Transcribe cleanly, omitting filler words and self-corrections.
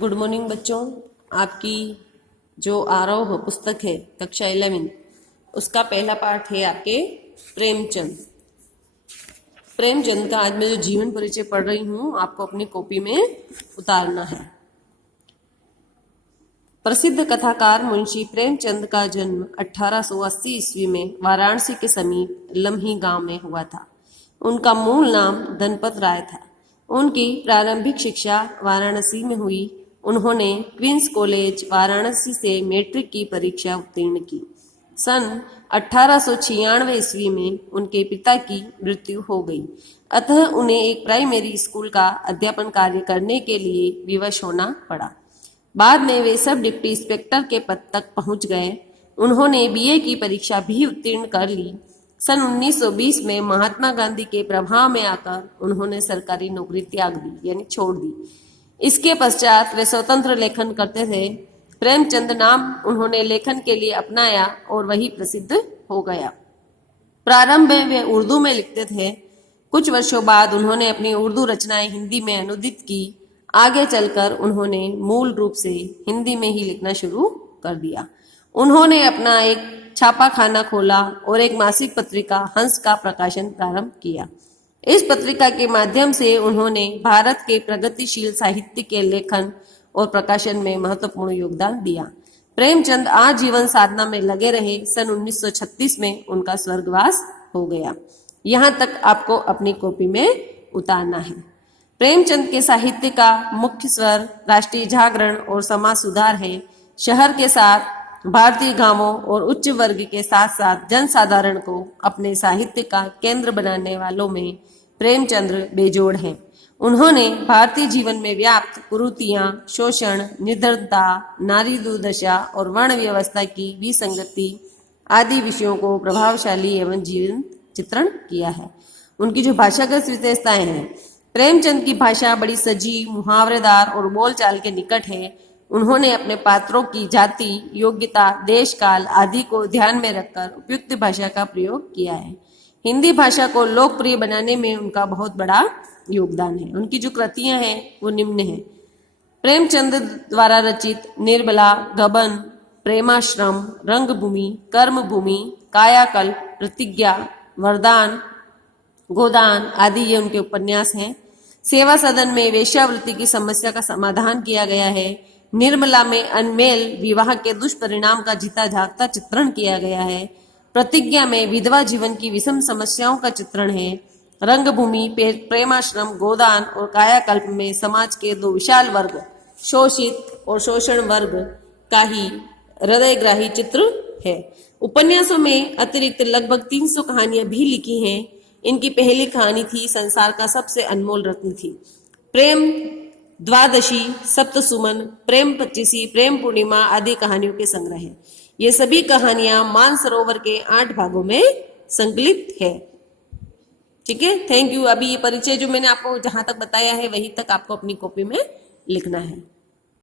Good morning बच्चों। आपकी जो आरोह पुस्तक है कक्षा 11 उसका पहला पाठ है आपके प्रेमचंद। प्रेमचंद का आज मैं जो जीवन परिचय पढ़ रही हूँ आपको अपनी कॉपी में उतारना है। प्रसिद्ध कथाकार मुंशी प्रेमचंद का जन्म 1880 ईस्वी में वाराणसी के समीप लम्ही गांव में हुआ था। उनका मूल नाम धनपत राय था। उनकी प्रारंभिक शिक्षा वाराणसी में हुई। उन्होंने क्वींस कॉलेज वाराणसी से मैट्रिक की परीक्षा उत्तीर्ण की। सन 1896 ईस्वी में उनके पिता की मृत्यु हो गई, अतः उन्हें एक प्राइमरी स्कूल का अध्यापन कार्य करने के लिए विवश होना पड़ा। बाद में वे सब डिप्टी इंस्पेक्टर के पद तक पहुंच गए। उन्होंने बीए की परीक्षा भी उत्तीर्ण कर ली। सन 1920 में महात्मा गांधी के प्रभाव में आकर उन्होंने सरकारी नौकरी त्याग दी, यानी छोड़ दी। इसके पश्चात वे स्वतंत्र लेखन करते थे। प्रेमचंद नाम उन्होंने लेखन के लिए अपनाया और वही प्रसिद्ध हो गया। प्रारंभ में वे उर्दू में लिखते थे। कुछ वर्षों बाद उन्होंने अपनी उर्दू रचनाएं हिंदी में अनुदित की। आगे चलकर उन्होंने मूल रूप से हिंदी में ही लिखना शुरू कर दिया। उन्होंने अपना एक छापाखाना खोला और एक मासिक पत्रिका हंस का प्रकाशन प्रारंभ किया। इस पत्रिका के माध्यम से उन्होंने भारत के प्रगतिशील साहित्य के लेखन और प्रकाशन में महत्वपूर्ण योगदान दिया। प्रेमचंद आजीवन साधना में लगे रहे। सन 1936 में उनका स्वर्गवास हो गया। यहाँ तक आपको अपनी कॉपी में उतारना है। प्रेमचंद के साहित्य का मुख्य स्वर राष्ट्रीय जागरण और समाज सुधार है। शहर के साथ भारतीय गांवों और उच्च वर्ग के साथ साथ जनसाधारण को अपने साहित्य का केंद्र बनाने वालों में प्रेमचंद्र बेजोड़ हैं। उन्होंने भारतीय जीवन में व्याप्त कुरीतियां, शोषण, निर्धनता, नारी दुर्दशा और वर्ण व्यवस्था की विसंगति आदि विषयों को प्रभावशाली एवं जीवन चित्रण किया है। उनकी जो भाषागत विशेषताएं हैं, प्रेमचंद की भाषा बड़ी सजी, मुहावरेदार और बोलचाल के निकट है। उन्होंने अपने पात्रों की जाति, योग्यता, देश काल आदि को ध्यान में रखकर उपयुक्त भाषा का प्रयोग किया है। हिंदी भाषा को लोकप्रिय बनाने में उनका बहुत बड़ा योगदान है। उनकी जो कृतियां हैं वो निम्न हैं। प्रेमचंद द्वारा रचित निर्मला, गबन, प्रेमाश्रम, रंगभूमि, कर्मभूमि, कायाकल्प, प्रतिज्ञा, वरदान, गोदान आदि ये उनके उपन्यास हैं। सेवा सदन में वेश्यावृत्ति की समस्या का समाधान किया गया है। निर्मला में अनमेल विवाह के दुष्परिणाम का जीता जागता चित्रण किया गया है। प्रतिज्ञा में विधवा जीवन की विषम समस्याओं का चित्रण है। रंगभूमि, प्रेमाश्रम, गोदान और कायाकल्प में समाज के दो विशाल वर्ग, शोषित और शोषण वर्ग का ही हृदयग्राही चित्र है। उपन्यासों में अतिरिक्त लगभग 300 कहानियां भी लिखी हैं। इनकी पहली कहानी थी संसार का सबसे अनमोल रत्न थी। प्रेम द्वादशी, सप्तसुमन, प्रेम पच्चीसी, प्रेम पूर्णिमा आदि कहानियों के संग्रह है। ये सभी कहानियां मानसरोवर के 8 भागों में संकलित है। ठीक है, थैंक यू। अभी ये परिचय जो मैंने आपको जहां तक बताया है वहीं तक आपको अपनी कॉपी में लिखना है।